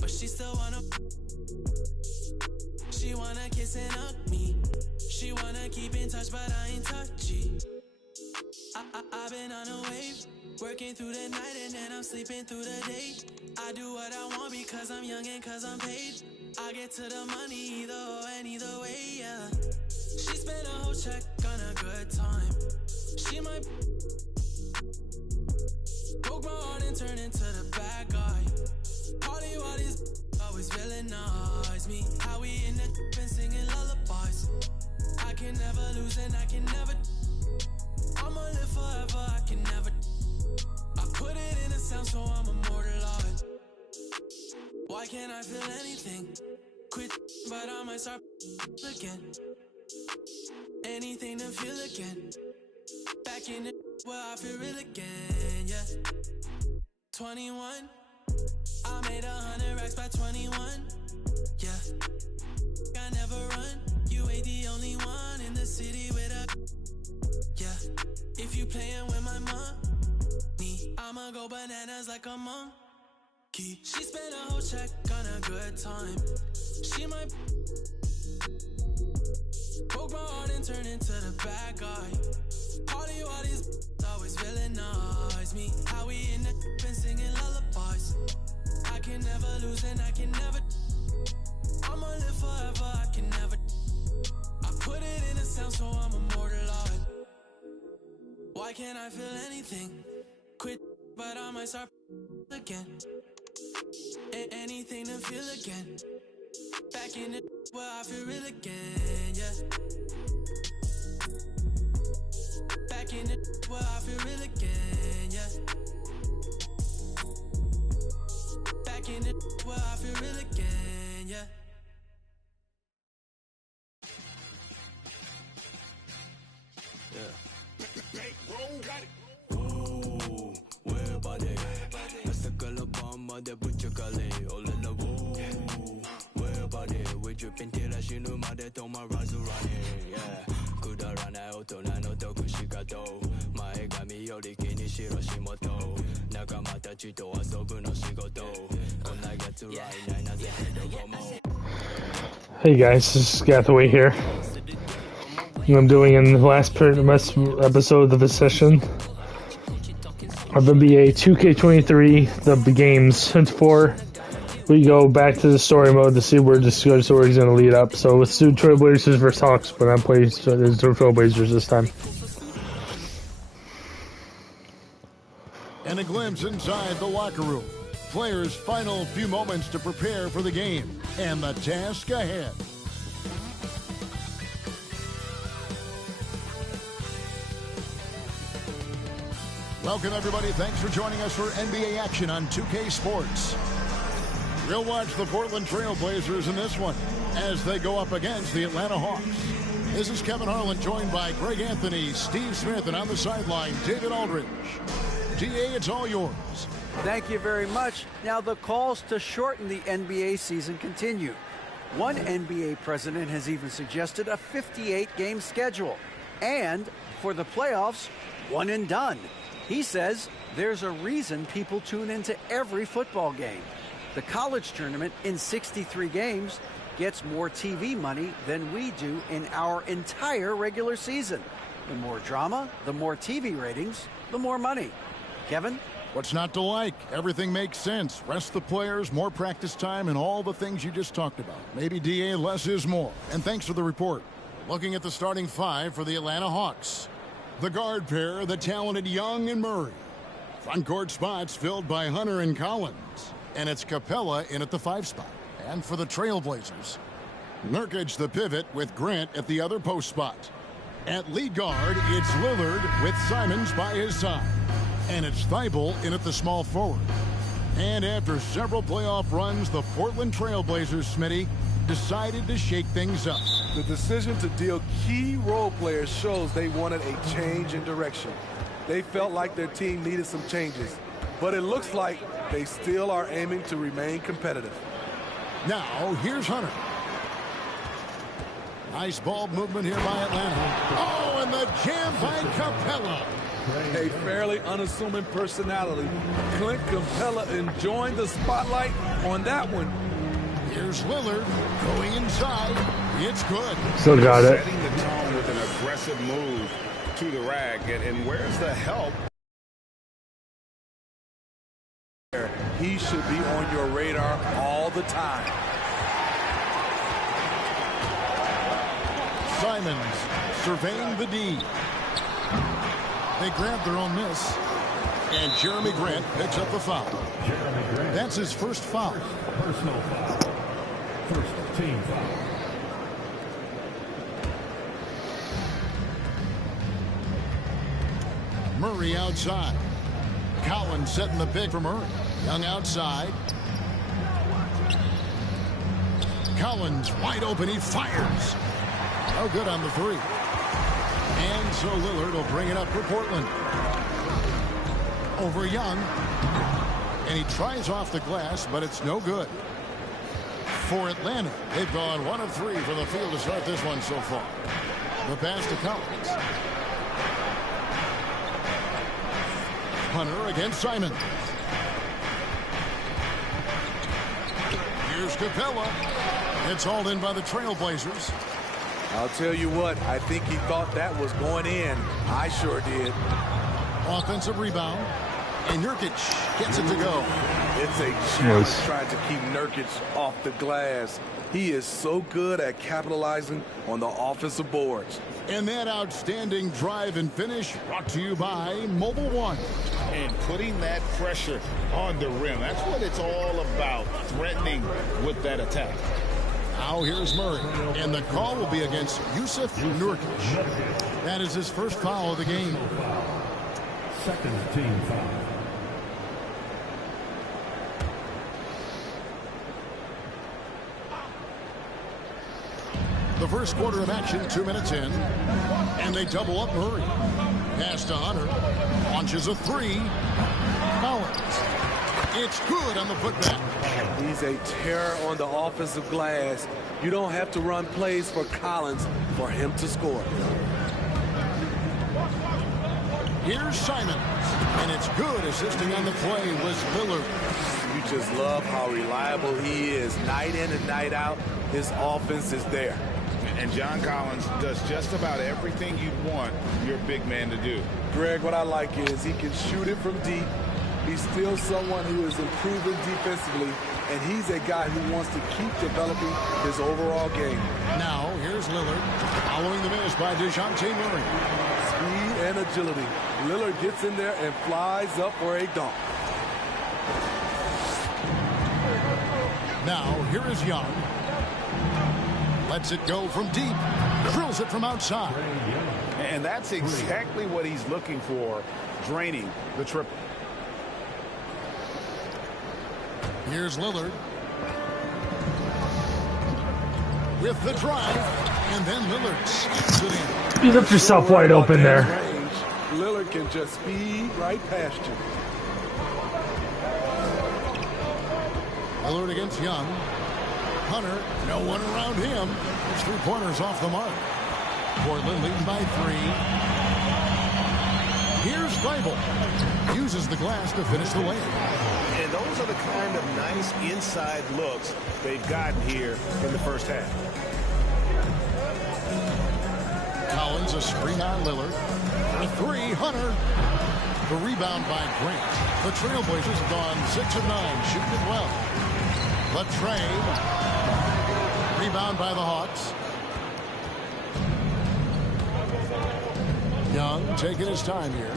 but she still wanna. She wanna kiss and hug me. She wanna keep in touch, but I ain't touchy. I've been on a wave, working through the night and then I'm sleeping through the day. I do what I want because I'm young and cause I'm paid. I get to the money either or and either way, yeah. She spent a whole check on a good time. She might broke my heart and turn into the bad guy. Party while these always villainize me. How we in the and singing lullabies. I can never lose and I can never. I'ma live forever, I can never. I put it in a sound so I'm immortalized. Why can't I feel anything? Quit, but I might start again. Anything to feel again. Back in the where I feel real again, yeah. 21, I made 100 racks by 21, yeah. I never run, you ain't the only one in the city with a, yeah. If you playin' with my money, I'ma go bananas like a monkey. She spent a whole check on a good time. She might broke my heart and turned into the bad guy. Party while these always villainize me. How we in the and singing lullabies. I can never lose and I can never. I'ma live forever, I can never. I put it in a sound so I'm immortalized. Why can't I feel anything? Quit, but I might start again. Anything to feel again. Back in the where I feel real again, yeah. Back in the where I feel real again, yeah. Back in the where I feel real again, yeah. Ooh, where body? Nasa kalabama de butchakale, olala woo. Where body? We dripping tira shinu made toma razu running, yeah. Kudarana otona no tokushikato. Mae gami yori kini shirashimoto. Nakama tachi to asobu no shigoto. Konna yatsu rai nai na zete dokomo. Hey guys, this is Gathaway here. I'm doing in the last episode of the session of NBA 2K23, the games. Before we go back to the story mode to see where the story is going to lead up. So let's do Trailblazers vs. Hawks, but I'm playing Trailblazers this time. And a glimpse inside the locker room. Players' final few moments to prepare for the game and the task ahead. Welcome, everybody. Thanks for joining us for NBA action on 2K Sports. We'll watch the Portland Trailblazers in this one as they go up against the Atlanta Hawks. This is Kevin Harlan, joined by Greg Anthony, Steve Smith, and on the sideline, David Aldridge. DA, it's all yours. Thank you very much. Now, the calls to shorten the NBA season continue. One NBA president has even suggested a 58-game schedule. And for the playoffs, one and done. He says there's a reason people tune into every football game. The college tournament in 63 games gets more TV money than we do in our entire regular season. The more drama, the more TV ratings, the more money. Kevin? What's not to like? Everything makes sense. Rest the players, more practice time, and all the things you just talked about. Maybe, DA, less is more. And thanks for the report. Looking at the starting five for the Atlanta Hawks. The guard pair, the talented Young and Murray. Front court spots filled by Hunter and Collins. And it's Capella in at the 5 spot. And for the Trailblazers, Nurkic the pivot with Grant at the other post spot. At lead guard, it's Lillard with Simons by his side. And it's Thibault in at the small forward. And after several playoff runs, the Portland Trailblazers, Smitty, decided to shake things up. The decision to deal key role players shows they wanted a change in direction. They felt like their team needed some changes, but it looks like they still are aiming to remain competitive. Now, here's Hunter. Nice ball movement here by Atlanta. Oh, and the jam by Capella. A fairly unassuming personality. Clint Capella enjoying the spotlight on that one. Here's Lillard going inside. It's good. Still got it. Setting the tone with an aggressive move to the rack. And where's the help? He should be on your radar all the time. Simons surveying the D. They grab their own miss. And Jeremy Grant picks up the foul. That's his first foul. Personal foul. First team foul. Murray outside. Collins setting the pick for Murray. Young outside. Collins wide open. He fires. No good on the three. And so Lillard will bring it up for Portland. Over Young. And he tries off the glass, but it's no good. For Atlanta, they've gone 1 of 3 for the field to start this one so far. The pass to Collins. Hunter against Simon. Here's Capella. It's hauled in by the Trailblazers. I'll tell you what, I think he thought that was going in. I sure did. Offensive rebound. And Nurkic gets it to go. It's a challenge trying to keep Nurkic off the glass. He is so good at capitalizing on the offensive boards. And that outstanding drive and finish brought to you by Mobile One. And putting that pressure on the rim. That's what it's all about, threatening with that attack. Now here's Murray. And the call will be against Yusuf Nurkic. That is his first foul of the game. Second team foul. The first quarter of action, 2 minutes in. And they double up Murray. Pass to Hunter. Launches a three. Collins. It's good on the putback. He's a terror on the offensive glass. You don't have to run plays for Collins for him to score. Here's Simons. And it's good. Assisting on the play was Lillard. You just love how reliable he is. Night in and night out, his offense is there. And John Collins does just about everything you'd want your big man to do. Greg, what I like is he can shoot it from deep. He's still someone who is improving defensively, and he's a guy who wants to keep developing his overall game. Now, here's Lillard, following the miss by DeJounte Murray. Speed and agility. Lillard gets in there and flies up for a dunk. Now, here is Young. Lets it go from deep. Drills it from outside. And that's exactly what he's looking for, draining the triple. Here's Lillard. With the drive. And then Lillard slips it in. You left yourself wide open there. Range, Lillard can just speed right past you. Lillard against Young. Hunter, no one around him. His 3-pointers off the mark. Portland leading by 3. Here's Bible. Uses the glass to finish the layup. And those are the kind of nice inside looks they've gotten here in the first half. Collins, a screen on Lillard. For 3, Hunter. The rebound by Grant. The Trailblazers have gone 6 of 9, shooting it well. Latrey. Rebound by the Hawks. Young taking his time here.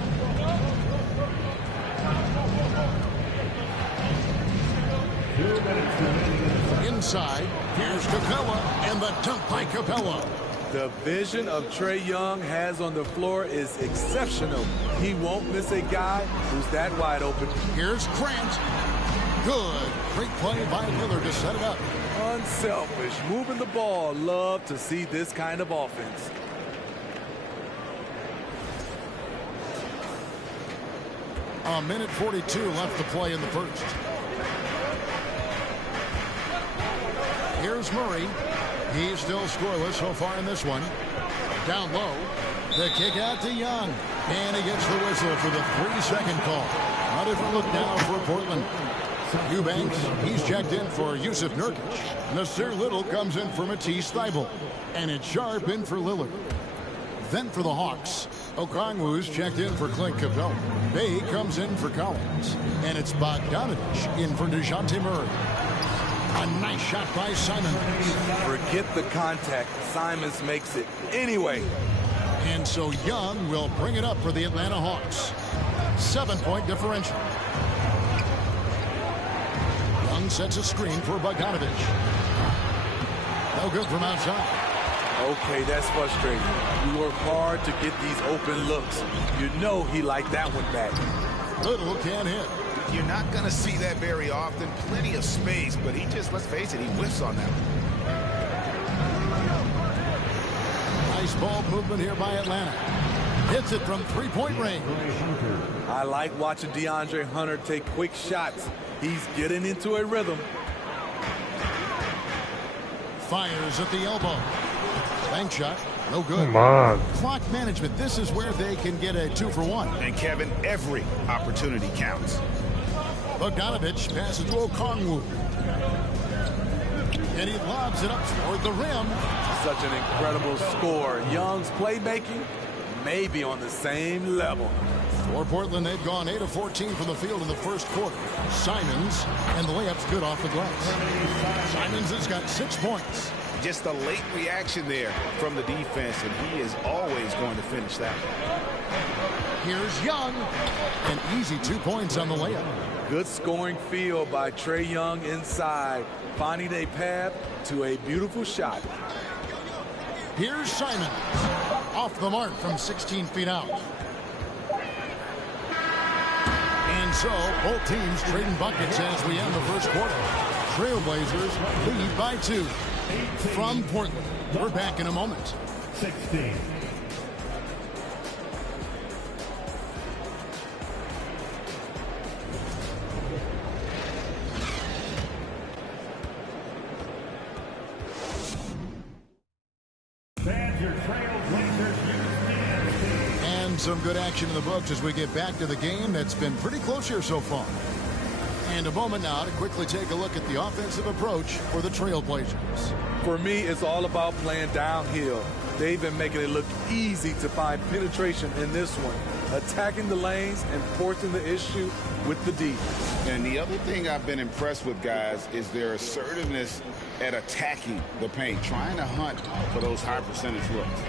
Inside, here's Capella, and the dunk by Capella. The vision of Trae Young has on the floor is exceptional. He won't miss a guy who's that wide open. Here's Grant. Good. Great play by Lillard to set it up. Unselfish, moving the ball. Love to see this kind of offense. A minute 42 left to play in the first. Here's Murray. He's still scoreless so far in this one. Down low. The kick out to Young. And he gets the whistle for the 3-second call. A different look now for Portland. Eubanks, he's checked in for Yusuf Nurkic. Nasir Little comes in for Matisse Thybulle. And it's Sharp in for Lillard. Then for the Hawks, Okongwu's checked in for Clint Capella. Bay comes in for Collins. And it's Bogdanovich in for DeJounte Murray. A nice shot by Simons. Forget the contact. Simons makes it anyway. And so Young will bring it up for the Atlanta Hawks. 7-point differential. Young sets a screen for Bogdanovich. No good from outside. Okay, that's frustrating. You work hard to get these open looks. You know he liked that one back. Little can't hit. You're not going to see that very often. Plenty of space, but he just, let's face it, he whiffs on that one. Nice ball movement here by Atlanta. Hits it from 3-point range. I like watching DeAndre Hunter take quick shots. He's getting into a rhythm. Fires at the elbow. Bank shot. No good. Come on. Clock management. This is where they can get a 2-for-1. And Kevin, every opportunity counts. Bogdanovich passes to Okongwu. And he lobs it up toward the rim. Such an incredible score. Young's playmaking may be on the same level. For Portland, they've gone 8 of 14 from the field in the first quarter. Simons, and the layup's good off the glass. Simons has got 6 points. Just a late reaction there from the defense, and he is always going to finish that. Here's Young. An easy 2 points on the layup. Good scoring field by Trae Young inside, finding a path to a beautiful shot. Here's Simons. Off the mark from 16 feet out. And so, both teams trading buckets as we end the first quarter. Trailblazers lead by 2. From Portland, we're back in a moment. 16. And some good action in the books as we get back to the game that's been pretty close here so far. And a moment now to quickly take a look at the offensive approach for the Trailblazers. For me, it's all about playing downhill. They've been making it look easy to find penetration in this one, attacking the lanes and forcing the issue with the D. And the other thing I've been impressed with, guys, is their assertiveness at attacking the paint, trying to hunt for those high percentage looks.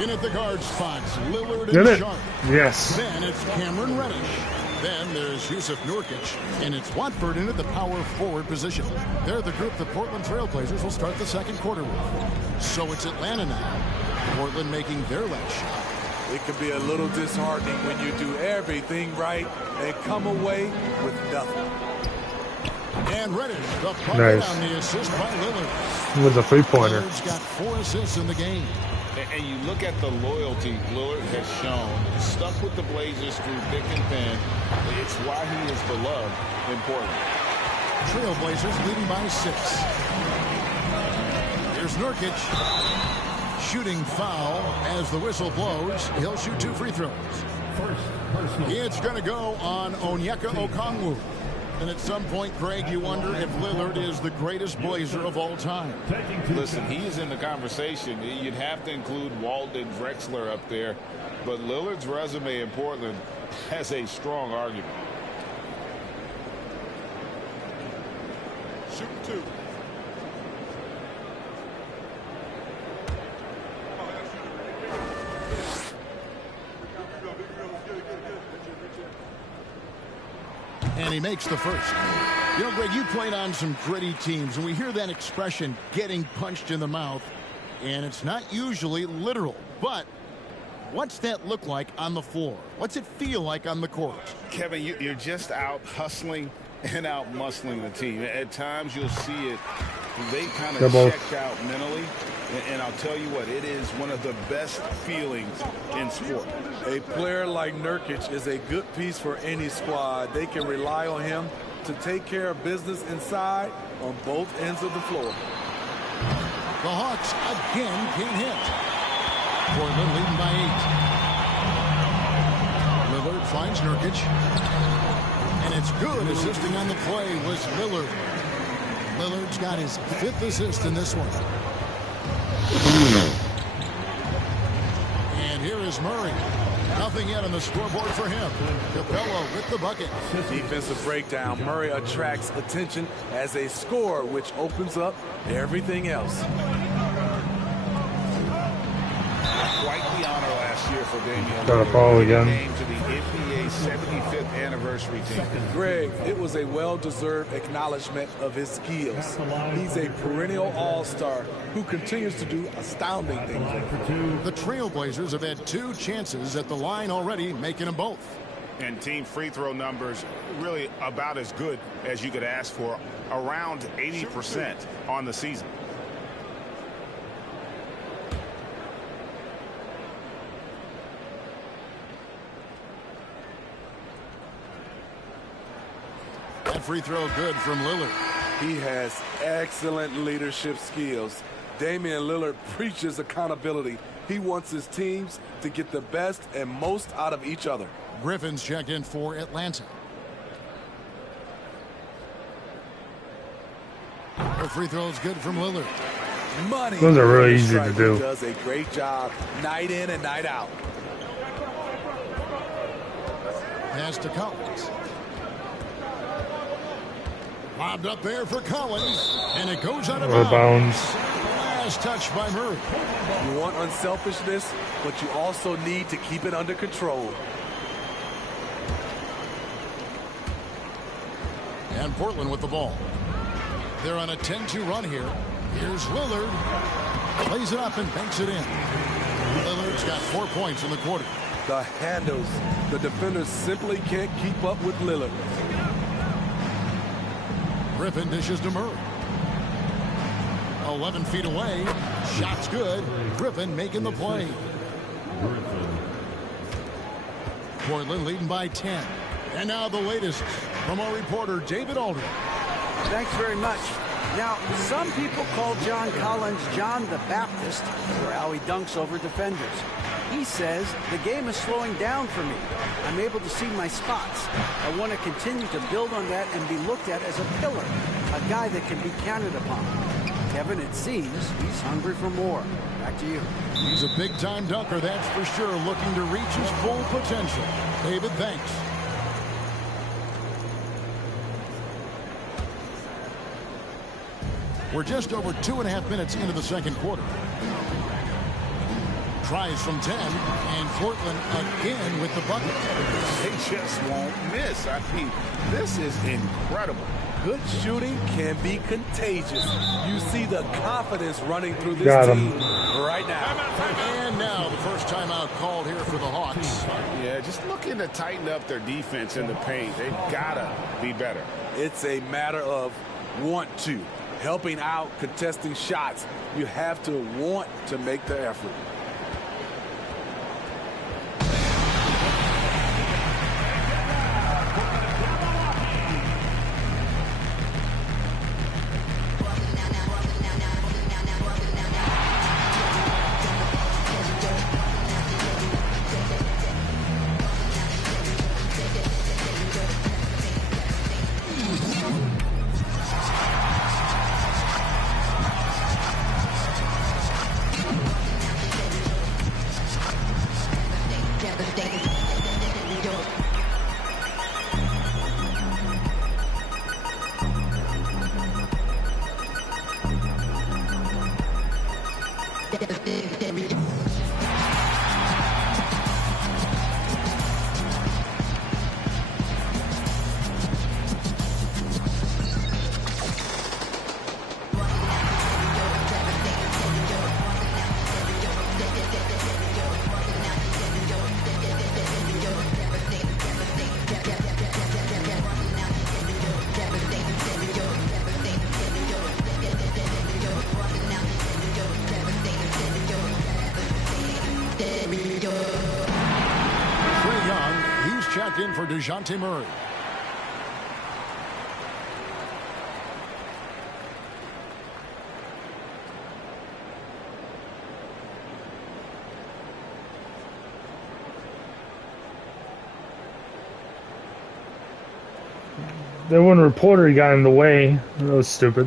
In at the guard spots, Lillard and Sharp. Yes. Then it's Cameron Reddish. Then there's Yusuf Nurkic, and it's Watford into the power forward position. They're the group the Portland Trailblazers will start the second quarter with. So it's Atlanta now. Portland making their last shot. It can be a little disheartening when you do everything right and come away with nothing. And Reddish, the bucket Nice. on the assist by Lillard. With a 3-pointer. Lillard's got 4 assists in the game. And you look at the loyalty Lillard has shown, stuck with the Blazers through thick and thin. It's why he is beloved in Portland. Trailblazers leading by 6. Here's Nurkic. Shooting foul as the whistle blows. He'll shoot 2 free throws. First personal. It's going to go on Onyeka Okongwu. And at some point, Greg, you wonder if Lillard is the greatest Blazer of all time. Listen, he is in the conversation. You'd have to include Walden Drexler up there. But Lillard's resume in Portland has a strong argument. Shoot 2. And he makes the first. You know, Greg, you played on some gritty teams, and we hear that expression, getting punched in the mouth, and it's not usually literal. But what's that look like on the floor? What's it feel like on the court? Kevin, you're just out hustling and out muscling the team. At times you'll see it. They kind of check out mentally. And I'll tell you what, it is one of the best feelings in sport. A player like Nurkic is a good piece for any squad. They can rely on him to take care of business inside on both ends of the floor. The Hawks again can't hit. Portland leading by 8. finds Nurkic. And it's good. Assisting on the play was Lillard. Lillard's got his 5th assist in this one. And here is Murray. Nothing yet on the scoreboard for him. Capella with the bucket. Defensive breakdown. Murray attracts attention as a scorer, which opens up everything else. Quite the honor last year for Damian Got a Lillard. ball again. Named to the NBA 75th anniversary team. Greg, it was a well-deserved acknowledgement of his skills. He's a perennial all-star who continues to do astounding things. The Trailblazers have had 2 chances at the line already, making them both. And team free throw numbers really about as good as you could ask for, around 80% on the season. That free throw good from Lillard. He has excellent leadership skills. Damian Lillard preaches accountability. He wants his teams to get the best and most out of each other. Griffin's checked in for Atlanta. The free throw is good from Lillard. Money. Those are really easy to do. Does a great job night in and night out. Pass to Collins. Lobbed up there for Collins, and it goes out of bounds. Last touch by Murray. You want unselfishness, but you also need to keep it under control. And Portland with the ball. They're on a 10-2 run here. Here's Lillard. Plays it up and banks it in. Lillard's got 4 points in the quarter. The handles. The defenders simply can't keep up with Lillard. Griffin dishes to Murray. 11 feet away. Shot's good. Griffin making the play. Portland leading by 10. And now the latest from our reporter, David Aldridge. Thanks very much. Now, some people call John Collins John the Baptist for how he dunks over defenders. He says, the game is slowing down for me. I'm able to see my spots. I want to continue to build on that and be looked at as a pillar, a guy that can be counted upon. Kevin, it seems he's hungry for more. Back to you. He's a big-time dunker, that's for sure, looking to reach his full potential. David, thanks. We're just over 2.5 minutes into the second quarter. Tries from 10, and Portland again with the bucket. They just won't miss. I mean, this is incredible. Good shooting can be contagious. You see the confidence running through this Got team him. right now. And now the first timeout called here for the Hawks. Yeah, just looking to tighten up their defense in the paint. They've got to be better. It's a matter of want to. Helping out, contesting shots. You have to want to make the effort. In for DeJounte Murray. That one reporter got in the way. That was stupid.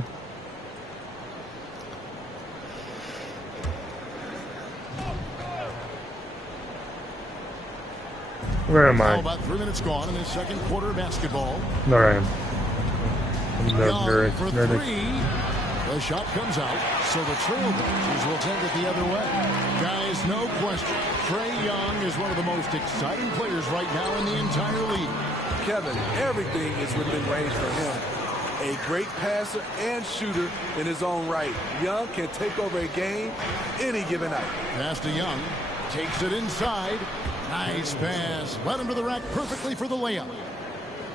Where am I? Now about 3 minutes gone in the second quarter of basketball. There I am. Young for three. The shot comes out, so the Trailblazers will take it the other way. Guys, no question, Trae Young is one of the most exciting players right now in the entire league. Kevin, everything is within range for him. A great passer and shooter in his own right. Young can take over a game any given night. Pass to Young. Takes it inside. Nice pass. Led him to the rack perfectly for the layup.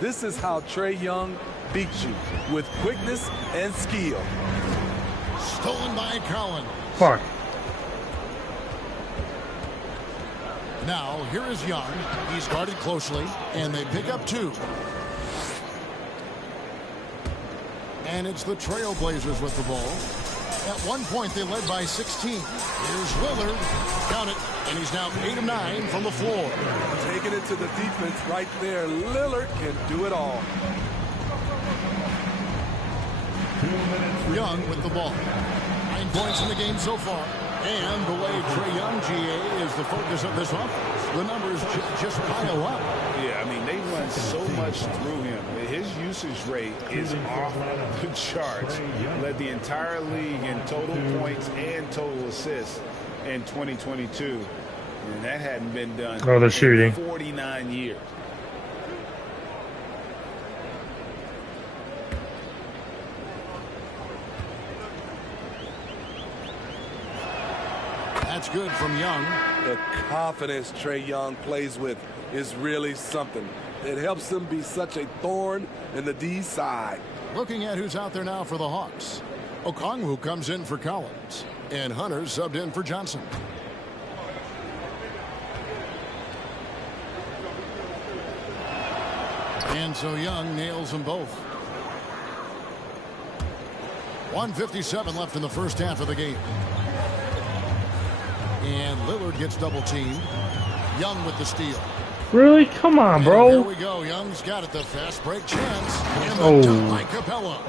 This is how Trae Young beats you, with quickness and skill. Stolen by Collins. Fuck. Now, here is Young. He's guarded closely, and they pick up two. And it's the Trailblazers with the ball. At one point, they led by 16. Here's Lillard. Count it. And he's now 8 of 9 from the floor. Taking it to the defense right there. Lillard can do it all. Young with the ball. 9 points in the game so far. And the way Trae Young, GA, is the focus of this offense. The numbers just pile up. Yeah, I mean, they run so much through him. His usage rate is off the charts. Led the entire league in total points and total assists in 2022. And that hadn't been done they're shooting. in 49 years. That's good from Young. The confidence Trae Young plays with is really something. It helps him be such a thorn in the D side. Looking at who's out there now for the Hawks. Okongwu comes in for Collins. And Hunter subbed in for Johnson. And so Young nails them both. 1:57 left in the first half of the game. And Lillard gets double teamed. Young with the steal. Really? Come on, bro. There we go. Young's got it. The fast break chance. And the dunk by Capella.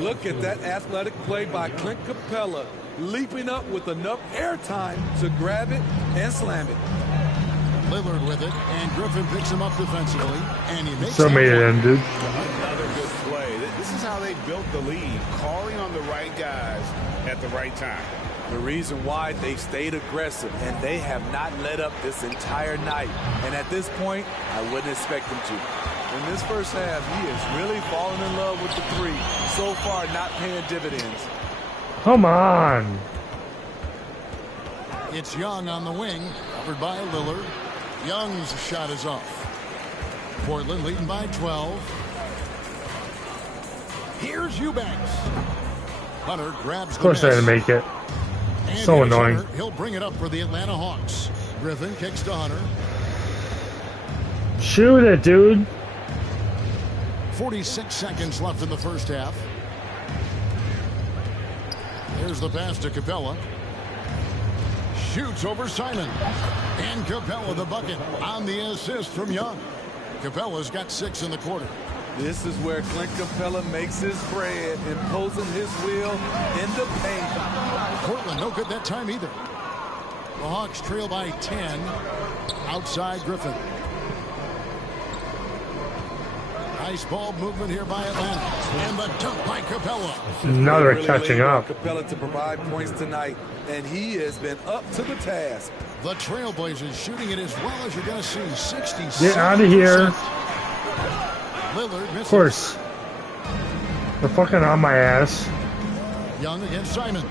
Look at that athletic play by Clint Capella. Leaping up with enough airtime to grab it and slam it. Lillard with it. And Griffin picks him up defensively. And he makes So made it end, dude. Another good play. This is how they built the lead. Calling on the right guys at the right time. The reason why they stayed aggressive, and they have not let up this entire night. And at this point, I wouldn't expect them to. In this first half, he is really falling in love with the three. So far, not paying dividends. Come on. It's Young on the wing, covered by Lillard. Young's shot is off. Portland leading by 12. Here's Eubanks. Hunter grabs the Of course I had to make it. And So annoying. Hunter. He'll bring it up for the Atlanta Hawks. Griffin kicks to Hunter. Shoot it, dude. 46 seconds left in the first half. Here's the pass to Capella. Shoots over Simon. And Capella the bucket on the assist from Young. Capella's got 6 in the quarter. This is where Clint Capella makes his bread, imposing his will in the paint. Portland no good that time either. The Hawks trail by 10. Outside Griffin. Nice ball movement here by Atlanta. And the dunk by Capella. Now they're Really catching leaned on up. Capella to provide points tonight, and he has been up to the task. The Trailblazers shooting it as well as you're going to see. 66. Get out of here. Lillard misses. Of course. They're fucking on my ass. Young against Simon.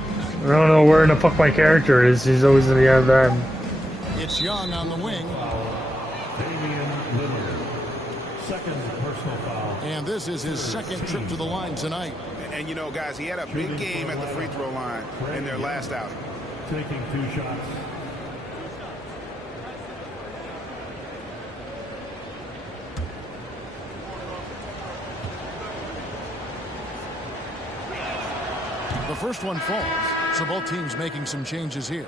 I don't know where in the fuck my character is. He's always in the other end. It's Young on the wing. Damian Lillard. Second personal foul. And this is his second trip to the line tonight. And you know, guys, he had a big game at the free throw line in their last outing. Taking 2 shots. The first one falls, so both teams making some changes here.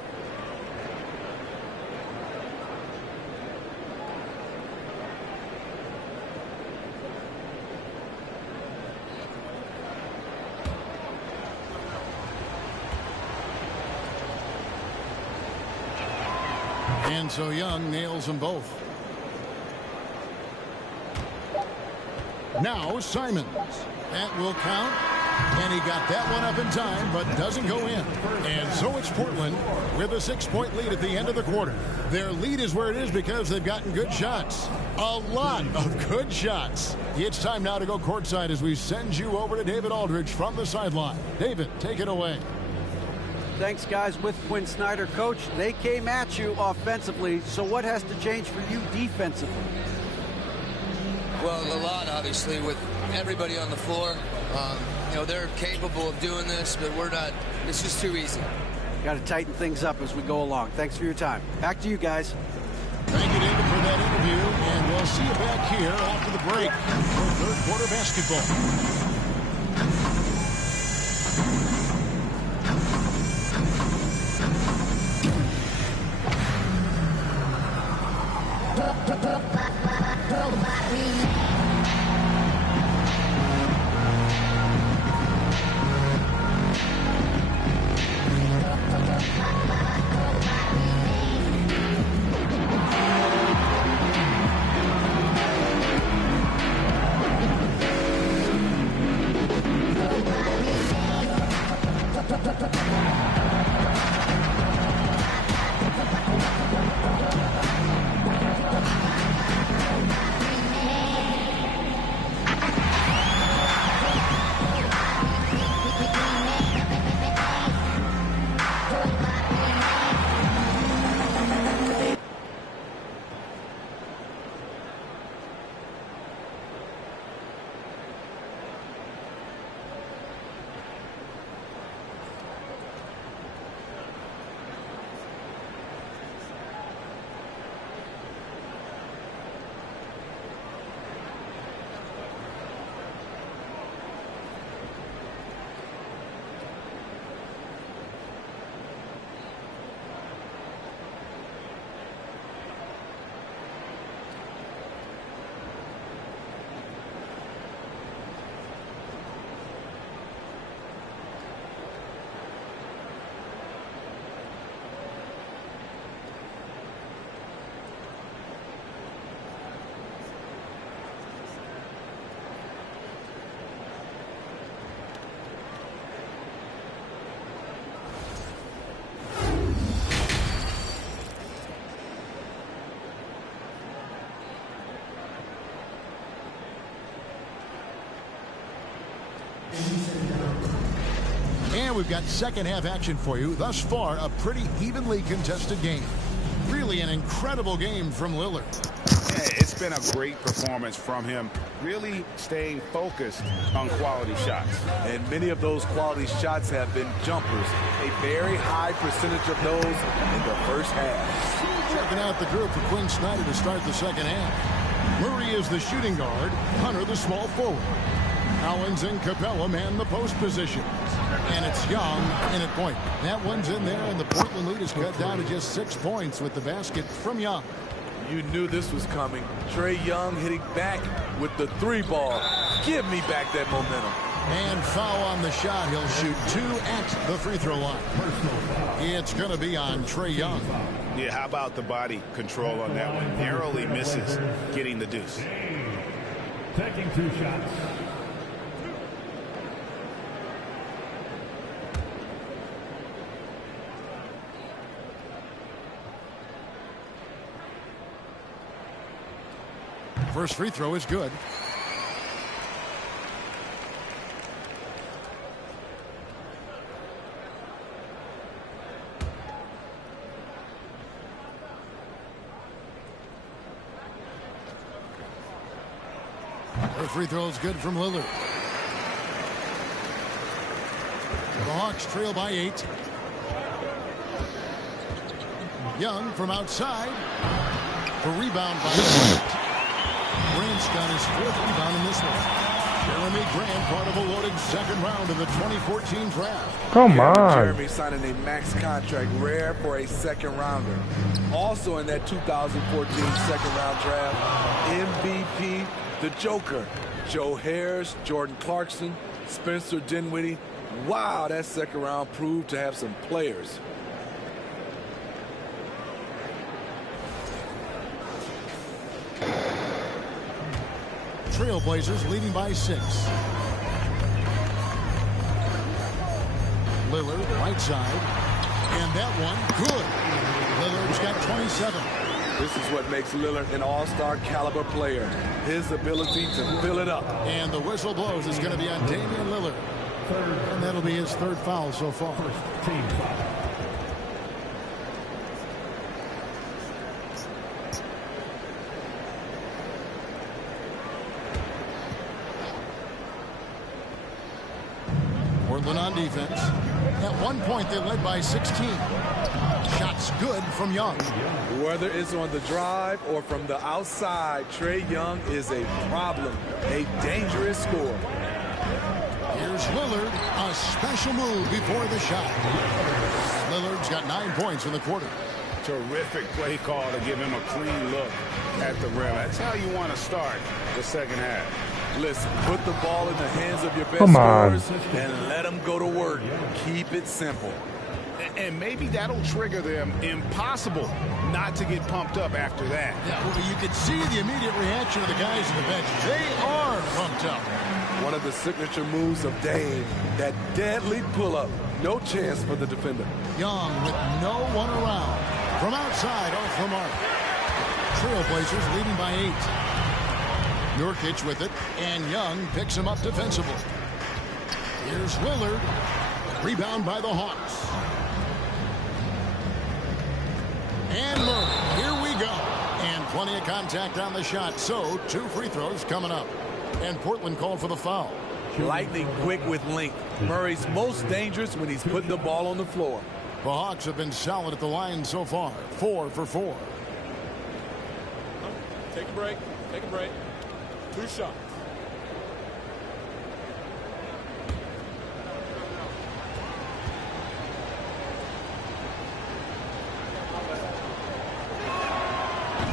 And so Young nails them both. Now Simons. That will count. And he got that one up in time, but doesn't go in. And so it's Portland with a 6-point lead at the end of the quarter. Their lead is where it is because they've gotten good shots. A lot of good shots. It's time now to go courtside as we send you over to David Aldridge from the sideline. David, take it away. Thanks, guys. With Quinn Snyder, Coach, they came at you offensively. So what has to change for you defensively? Well, a lot, obviously, with everybody on the floor. You know, they're capable of doing this, but we're not. It's just too easy. Got to tighten things up as we go along. Thanks for your time. Back to you guys. Thank you, David, for that interview. And we'll see you back here after the break for third quarter basketball. And we've got second half action for you. Thus far, a pretty evenly contested game. Really an incredible game from Lillard. Yeah, it's been a great performance from him, really staying focused on quality shots. And many of those quality shots have been jumpers. A very high percentage of those in the first half. Checking out the group for Quinn Snyder to start the second half. Murray is the shooting guard, Hunter the small forward. Collins and Capella man the post positions. And it's Young in at point. That one's in there, and the Portland lead is cut down to just 6 points with the basket from Young. You knew this was coming. Trae Young hitting back with the 3-ball. Give me back that momentum. And foul on the shot. He'll shoot 2 at the free throw line. It's going to be on Trae Young. Yeah, how about the body control on that one? Narrowly misses getting the deuce. Taking 2 shots. First free throw is good. First free throw is good from Lillard. The Hawks trail by 8. Young from outside. The rebound by Grant. Grant's got his 4th rebound in this one. Jeremy Grant, part of a loaded second round of the 2014 draft. Come on. Jeremy signing a max contract, rare for a second rounder. Also in that 2014 second round draft, MVP, the Joker, Joe Harris, Jordan Clarkson, Spencer Dinwiddie. Wow, that second round proved to have some players. Trailblazers leading by 6. Lillard, right side. And that one, good. Lillard's got 27. This is what makes Lillard an all-star caliber player. His ability to fill it up. And the whistle blows. It's going to be on Damian Lillard. And that'll be his 3rd foul so far. Team foul. Portland on defense. At one point, they led by 16. Shots good from Young. Whether it's on the drive or from the outside, Trae Young is a problem, a dangerous scorer. Here's Lillard, a special move before the shot. Lillard's got 9 points in the quarter. Terrific play call to give him a clean look at the rim. That's how you want to start the second half. Listen, put the ball in the hands of your best scorers and let them go to work. Keep it simple. And maybe that'll trigger them. Impossible not to get pumped up after that. Yeah, well, you could see the immediate reaction of the guys in the bench. They are pumped up. One of the signature moves of Dame, that deadly pull-up. No chance for the defender. Young with no one around. From outside, off the mark. Trailblazers leading by 8. Nurkic with it, and Young picks him up defensively. Here's Lillard. Rebound by the Hawks. And Murray, here we go. And plenty of contact on the shot, so 2 free throws coming up. And Portland called for the foul. Lightning quick with length. Murray's most dangerous when he's putting the ball on the floor. The Hawks have been solid at the line so far. 4 for 4. Take a break. Take a break. 2 shots.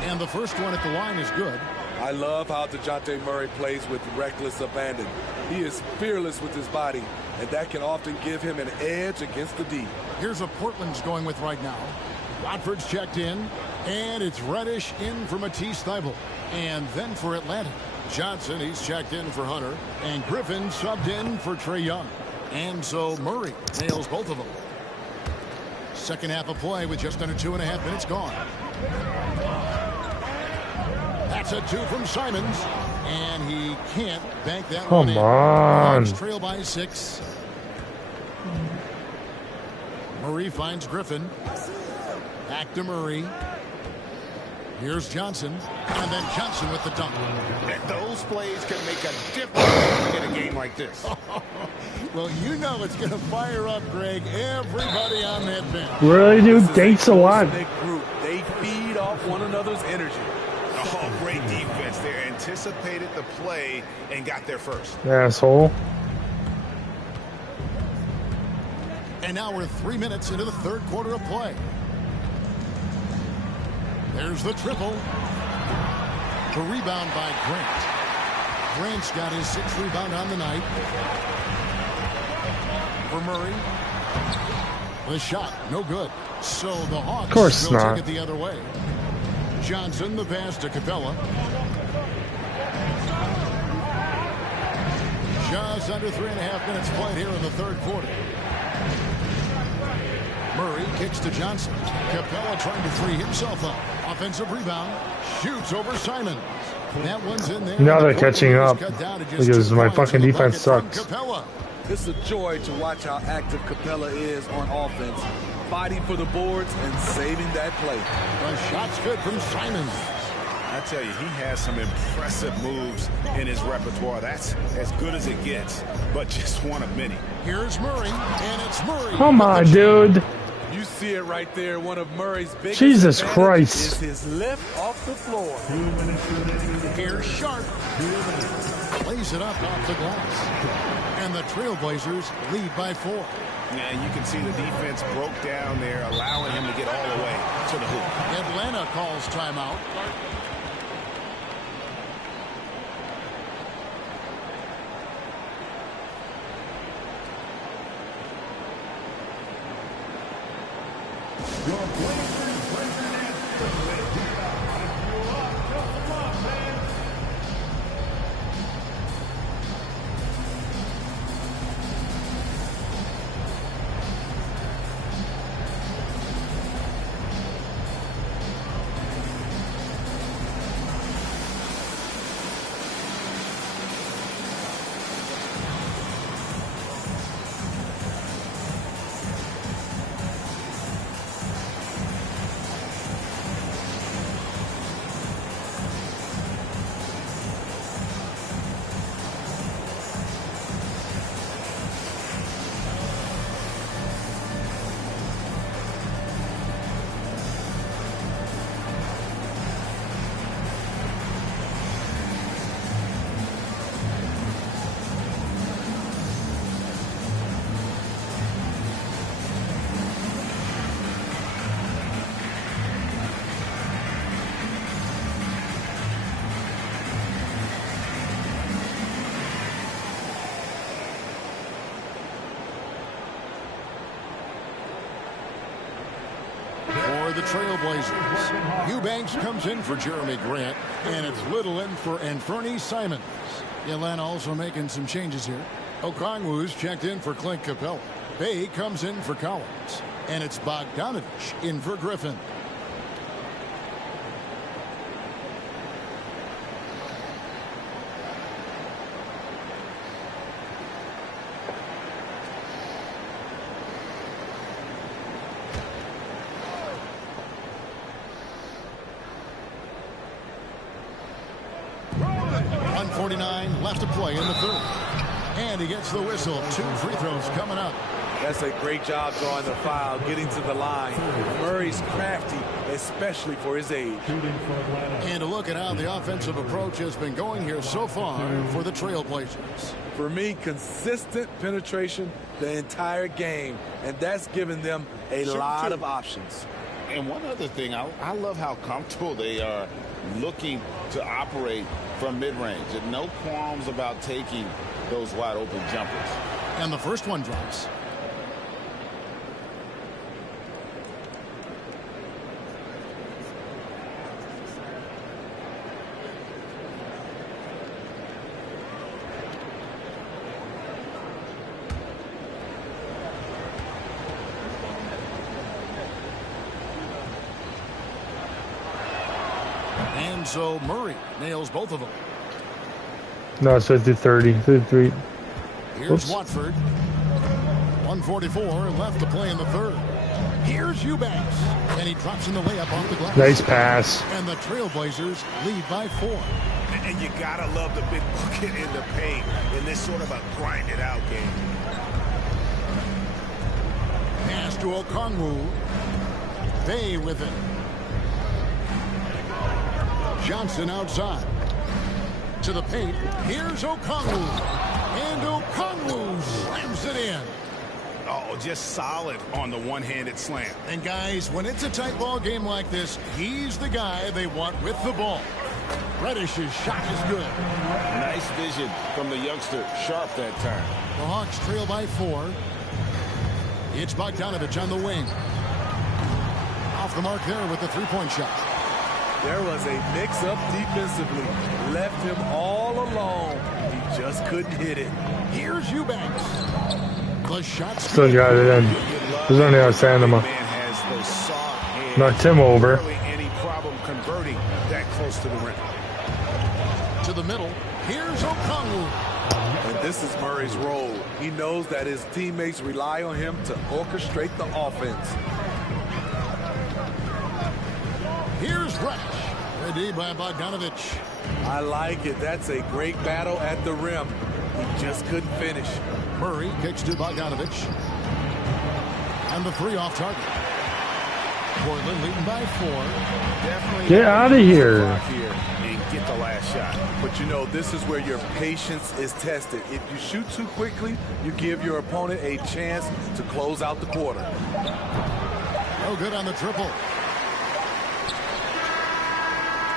And the first one at the line is good. I love how DeJounte Murray plays with reckless abandon. He is fearless with his body, and that can often give him an edge against the D. Here's what Portland's going with right now. Watford's checked in, and it's Reddish in for Matisse Thybulle. And then for Atlanta, Johnson, he's checked in for Hunter, and Griffin subbed in for Trae Young. And so Murray nails both of them. Second half of play with just under 2.5 minutes gone. That's a 2 from Simons, and he can't bank that one in. Come on. Trail by 6. Murray finds Griffin. Back to Murray. Here's Johnson, and then Johnson with the dunk. Those plays can make a difference in a game like this. Well, you know it's going to fire up, Greg. Everybody on that bench. Really, dude? Thanks a lot. They feed off one another's energy. Oh, great defense there. Anticipated the play and got there first. Asshole. And now we're 3 minutes into the third quarter of play. There's the triple. The rebound by Grant. Grant's got his 6th rebound on the night. For Murray. The shot, no good. So the Hawks will take it the other way. Johnson, the pass to Capella. Just under 3.5 minutes played here in the third quarter. Murray kicks to Johnson. Capella trying to free himself up. Offensive rebound. Shoots over Simons. That one's in there. Now they're catching up because my fucking defense sucks. It's a joy to watch how active Capella is on offense, fighting for the boards and saving that play. The shot's good from Simons. I tell you, he has some impressive moves in his repertoire. That's as good as it gets, but just one of many. Here's Murray, and it's Murray. Come on, dude. You see it right there. One of Murray's biggest Jesus Christ. is his lift off the floor. Here's Sharp. Lays it up off the glass. And the Trailblazers lead by 4. Yeah, you can see the defense broke down there, allowing him to get all the way to the hoop. Atlanta calls timeout. for the Trailblazers. Eubanks comes in for Jeremy Grant, and it's Little in for Anferny Simons. Atlanta also making some changes here. Okongwu's checked in for Clint Capella. Bay comes in for Collins, and it's Bogdanovich in for Griffin. Left to play in the third. And he gets the whistle. 2 free throws coming up. That's a great job drawing the foul, getting to the line. Murray's crafty, especially for his age. And a look at how the offensive approach has been going here so far for the Trailblazers. For me, consistent penetration the entire game, and that's given them a lot of options. And one other thing, I love how comfortable they are looking to operate from mid-range. And no qualms about taking those wide open jumpers. And the first one drops. And so Murray nails both of them. No, it's 50-30, 53. Here's Oops. Watford. 1:44 left to play in the third. Here's Eubanks, and he drops in the layup off the glass. Nice pass. And the Trailblazers lead by 4. And you gotta love the big bucket in the paint in this sort of a grinded out game. Pass to Okongwu. Bay with it. Johnson outside. To the paint. Here's Okongwu. And Okongwu slams it in. Oh, just solid on the one-handed slam. And guys, when it's a tight ball game like this, he's the guy they want with the ball. Reddish's shot is good. Nice vision from the youngster. Sharp that time. The Hawks trail by 4. It's Bogdanovich on the wing. Off the mark there with the three-point shot. There was a mix-up defensively. Left him all alone. He just couldn't hit it. Here's Eubanks. The shot's Still got it in. There's only our Sanema. Knocked him over. Any problem converting that close to the rim. To the middle. Here's Okongwu. And this is Murray's role. He knows that his teammates rely on him to orchestrate the offense. Here's Reddish. Ready by Bogdanovich. I like it. That's a great battle at the rim. He just couldn't finish. Murray kicks to Bogdanovich. And the 3 off target. Portland leading by 4. Definitely Get out of here. And get the last shot. But you know, this is where your patience is tested. If you shoot too quickly, you give your opponent a chance to close out the quarter. No good on the triple.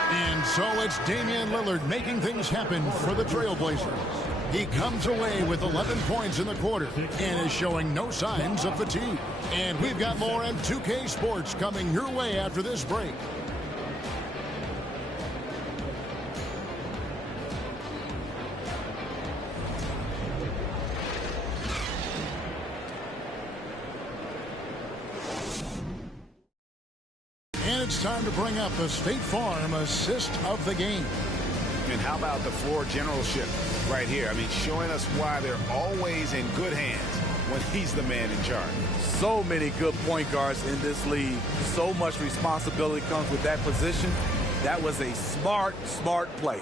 And so it's Damian Lillard making things happen for the Trailblazers. He comes away with 11 points in the quarter and is showing no signs of fatigue. And we've got more on 2K Sports coming your way after this break. And it's time to bring up the State Farm assist of the game. And how about the floor generalship right here? I mean, showing us why they're always in good hands when he's the man in charge. So many good point guards in this league. So much responsibility comes with that position. That was a smart play.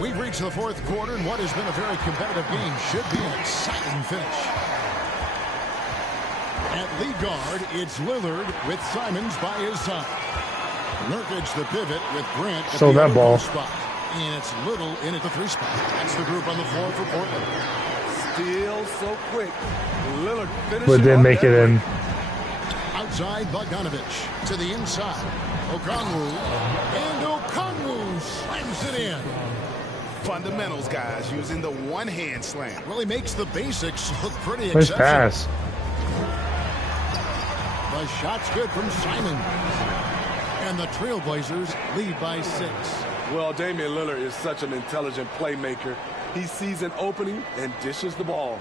We've reached the 4th quarter, and what has been a very competitive game should be an exciting finish. At lead guard, it's Lillard with Simons by his side. Nurkic the pivot with Grant at So the that ball. spot. And it's Little in at the 3 spot. That's the group on the floor for Portland. Still so quick. Lillard finished. But didn't make it in. Outside, Bogdanovich to the inside. Okongwu. And Okongwu slams it in. Fundamentals, guys, using the one-hand slam. Really makes the basics look pretty Nice exceptional. pass. The shot's good from Simon. And the Trailblazers lead by 6. Well, Damian Lillard is such an intelligent playmaker. He sees an opening and dishes the ball.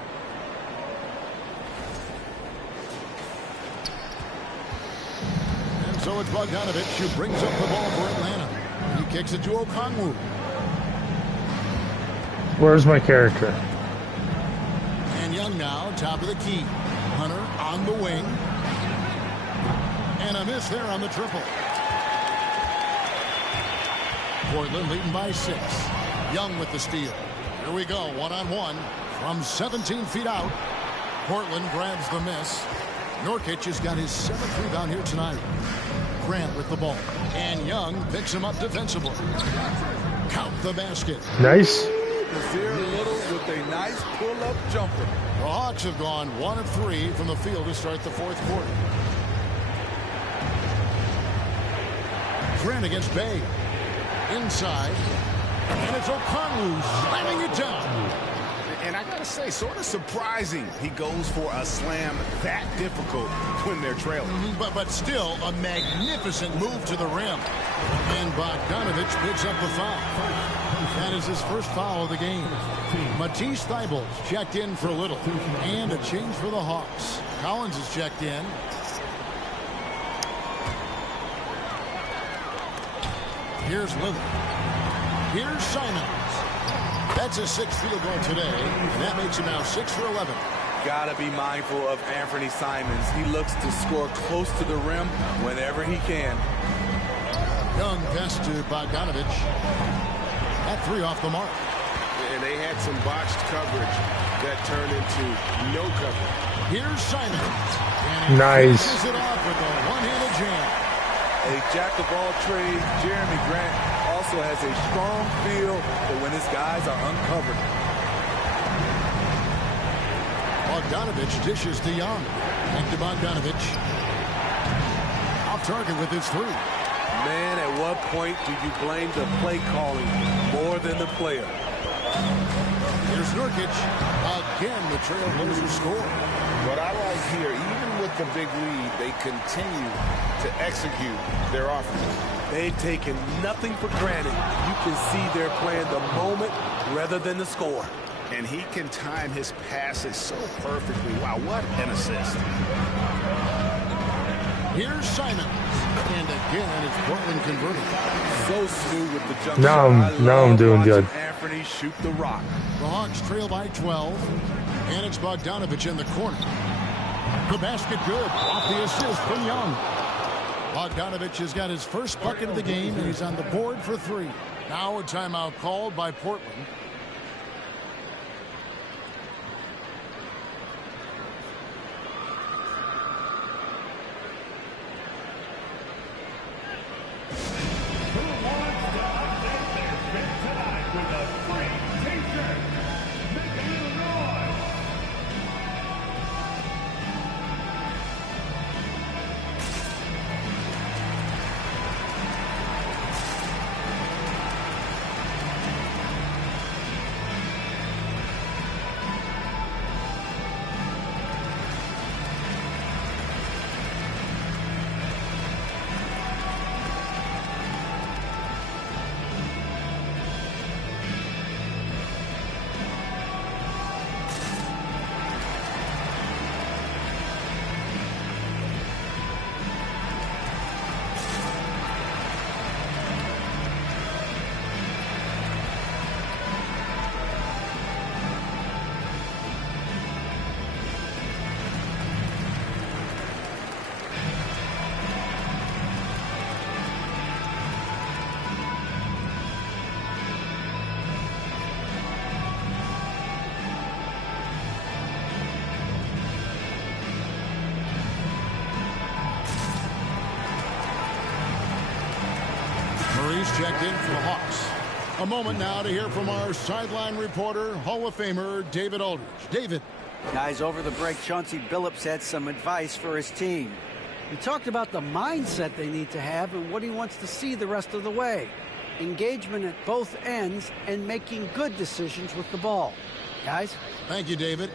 And so it's Bogdanovich who brings up the ball for Atlanta. He kicks it to Okongwu. Where's my character? And Young now, top of the key. Hunter on the wing. And a miss there on the triple. Portland leading by 6. Young with the steal. Here we go, one-on-one from 17 feet out. Portland grabs the miss. Nurkic has got his 7th rebound here tonight. Grant with the ball. And Young picks him up defensively. Count the basket. Nice. Nasir Little with a nice pull-up jumper. The Hawks have gone 1 of 3 from the field to start the 4th quarter. Grant against Bay. Inside. And it's Okongwu slamming it down. And I gotta say, sort of surprising he goes for a slam that difficult when they're trailing. But still a magnificent move to the rim. And Bogdanovich picks up the foul. That is his first foul of the game. Matisse Thybulle checked in for Little. And a change for the Hawks. Collins is checked in. Here's Lillard. Here's Simons. That's a 6th field goal today. And that makes him now 6 for 11. Gotta be mindful of Anthony Simons. He looks to score close to the rim whenever he can. Young pass to Bogdanovich. That 3 off the mark. And they had some botched coverage that turned into no coverage. Here's Simons. And he Nice. finishes it off with a one-handed jam. A jack-of-all-trades, Jeremy Grant also has a strong feel for when his guys are uncovered. Bogdanovich dishes to Young. And to Bogdanovich. Off target with his 3. Man, at what point do you blame the play calling more than the player? Here's Nurkic. Again, the Trailblazers score. What I like here, even with the big lead, they continue to execute their offense. They've taken nothing for granted. You can see they're playing the moment rather than the score. And he can time his passes so perfectly. Wow, what an assist. Here's Simons. And again, it's Portland converted. So smooth with the jump Now shot. I'm doing good. Anthony shoot the rock. The Hawks trail by 12. And it's Bogdanovich in the corner. The basket good. Off the assist from Young. Bogdanovich has got his first bucket of the game, and he's on the board for 3. Now a timeout called by Portland. Checked in for the Hawks. A moment now to hear from our sideline reporter, Hall of Famer David Aldridge. David. Guys, over the break, Chauncey Billups had some advice for his team. He talked about the mindset they need to have and what he wants to see the rest of the way. engagement at both ends, and making good decisions with the ball. Guys? Thank you, David.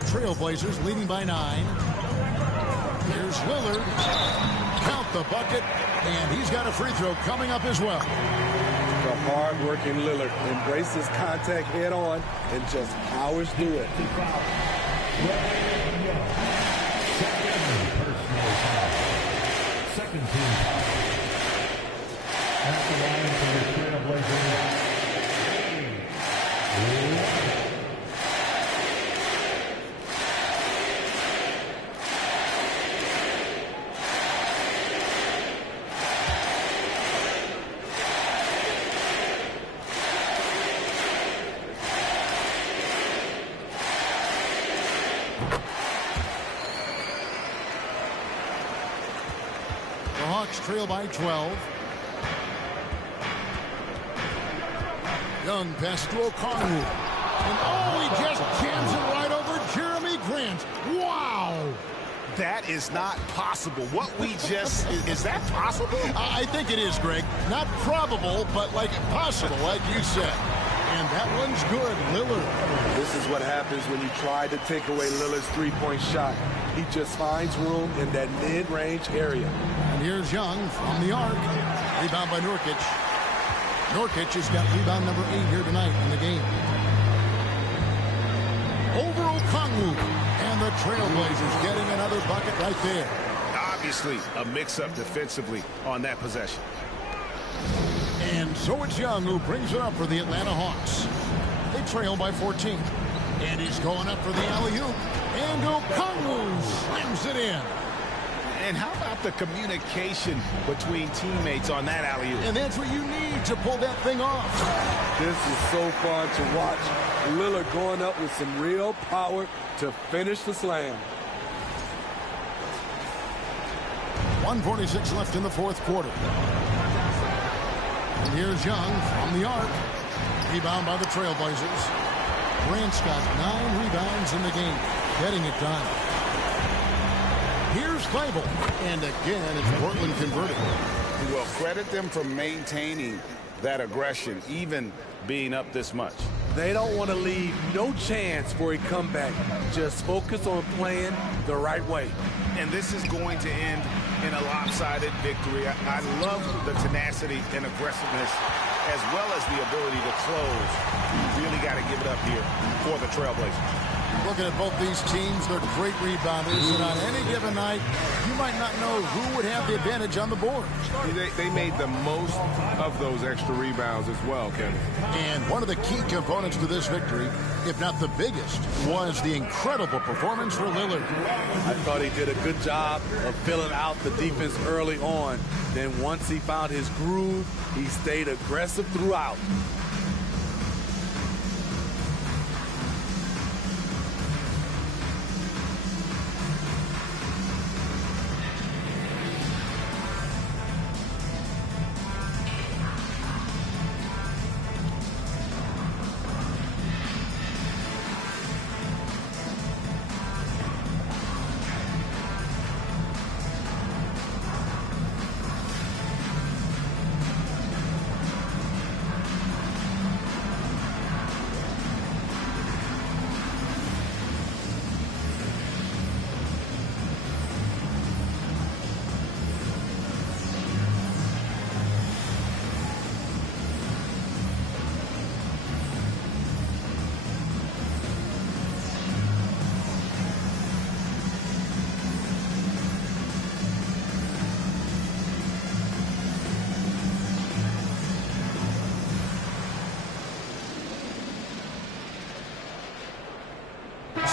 Trailblazers leading by 9. Here's Lillard. Count the bucket, and he's got a free throw coming up as well. The hard-working Lillard embraces contact head-on and just powers through it. Second team foul. At the line for the Trailblazers. The Hawks trail by 12. Young pass to O'Connor. And oh, he just jams it right over Jeremy Grant. Wow! That is not possible. What we just, is that possible? I think it is, Greg. Not probable, but like possible, like you said. And that one's good, Lillard. This is what happens when you try to take away Lillard's three-point shot. He just finds room in that mid-range area. And here's Young from the arc. Rebound by Nurkic. Nurkic has got rebound number 8 here tonight in the game. Over Okongwu. And the Trailblazers getting another bucket right there. Obviously, a mix-up defensively on that possession. And so it's Young who brings it up for the Atlanta Hawks. They trail by 14. And he's going up for the alley-oop. And Okongwu slams it in. And how about the communication between teammates on that alley-oop? And that's what you need to pull that thing off. This is so fun to watch. Lillard going up with some real power to finish the slam. 1:46 left in the fourth quarter. And here's Young from the arc. Rebound by the Trailblazers. Grant's got 9 rebounds in the game. Getting it done. Here's Bible. And again, it's Portland converting. Well, credit them for maintaining that aggression, even being up this much. They don't want to leave no chance for a comeback. Just focus on playing the right way. And this is going to end in a lopsided victory. I love the tenacity and aggressiveness as well as the ability to close. You really got to give it up here for the Trailblazers. Looking at both these teams, they're great rebounders, and on any given night, you might not know who would have the advantage on the board. They made the most of those extra rebounds as well, Kevin. And one of the key components to this victory, if not the biggest, was the incredible performance for Lillard. I thought he did a good job of filling out the defense early on. Then once he found his groove, he stayed aggressive throughout.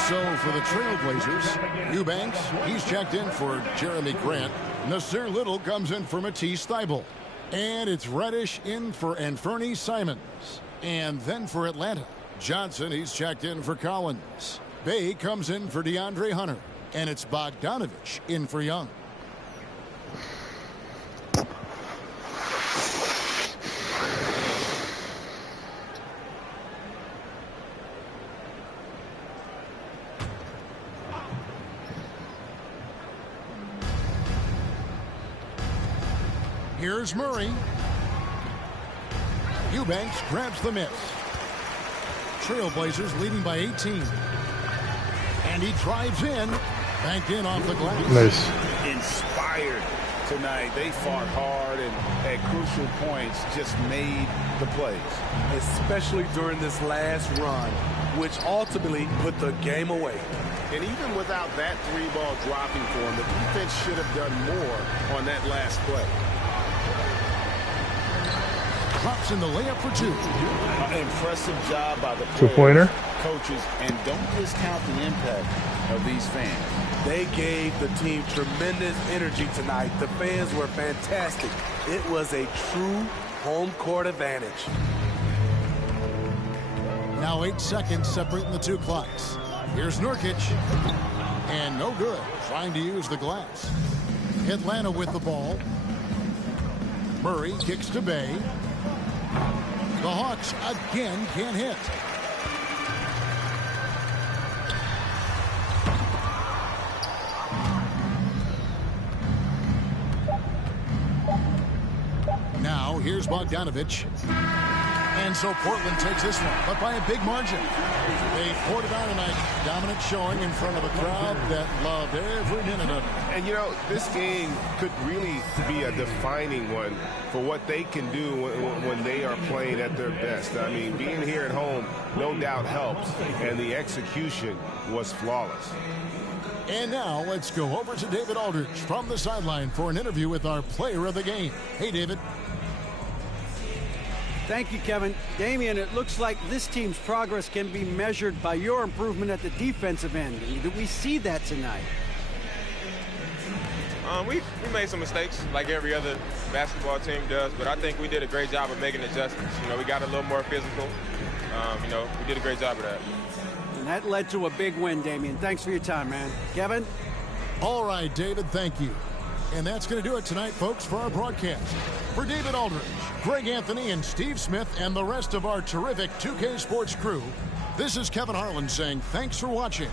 So for the Trailblazers, Eubanks, he's checked in for Jeremy Grant. Nasir Little comes in for Matisse Thybulle. And it's Reddish in for Anferny Simons. And then for Atlanta, Johnson, he's checked in for Collins. Bay comes in for DeAndre Hunter. And it's Bogdanovich in for Young. Here's Murray. Eubanks grabs the miss. Trailblazers leading by 18. And he drives in. Banked in off the glass. Nice. Inspired tonight. They fought hard and at crucial points just made the plays. Especially during this last run, which ultimately put the game away. And even without that three-ball dropping for him, the defense should have done more on that last play. Drops in the layup for two. Impressive job by the Two-pointer. coaches, and don't discount the impact of these fans. They gave the team tremendous energy tonight. The fans were fantastic. It was a true home court advantage. Now 8 seconds separating the two clocks. Here's Nurkic. And no good. Trying to use the glass. Atlanta with the ball. Murray kicks to Bay. The Hawks again can't hit. Now here's Bogdanovich. And so Portland takes this one, but by a big margin. They poured it out tonight. Dominant showing in front of a crowd that loved every minute of it. And, you know, this game could really be a defining one for what they can do when they are playing at their best. I mean, being here at home no doubt helps, and the execution was flawless. And now let's go over to David Aldridge from the sideline for an interview with our player of the game. Hey, David. Thank you, Kevin. Damian, it looks like this team's progress can be measured by your improvement at the defensive end. Did we see that tonight? We made some mistakes like every other basketball team does, but I think we did a great job of making adjustments. You know, we got a little more physical. You know, we did a great job of that. And that led to a big win, Damian. Thanks for your time, man. Kevin? All right, David, thank you. And that's going to do it tonight, folks, for our broadcast. For David Aldridge, Greg Anthony, and Steve Smith, and the rest of our terrific 2K Sports crew, this is Kevin Harlan saying thanks for watching.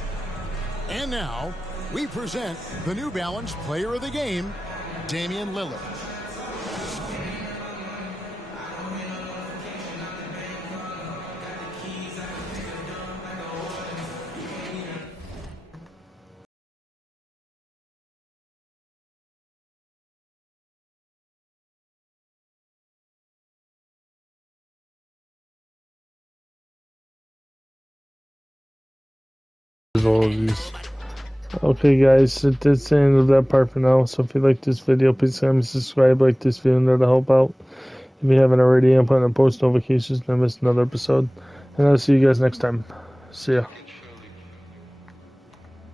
And now, we present the New Balance Player of the Game, Damian Lillard. All of these. Okay, guys, that's the end of that part for now. So if you like this video, please subscribe, like this video, and that'll help out. If you haven't already, I'm putting on post notifications to miss another episode. And I'll see you guys next time. See ya.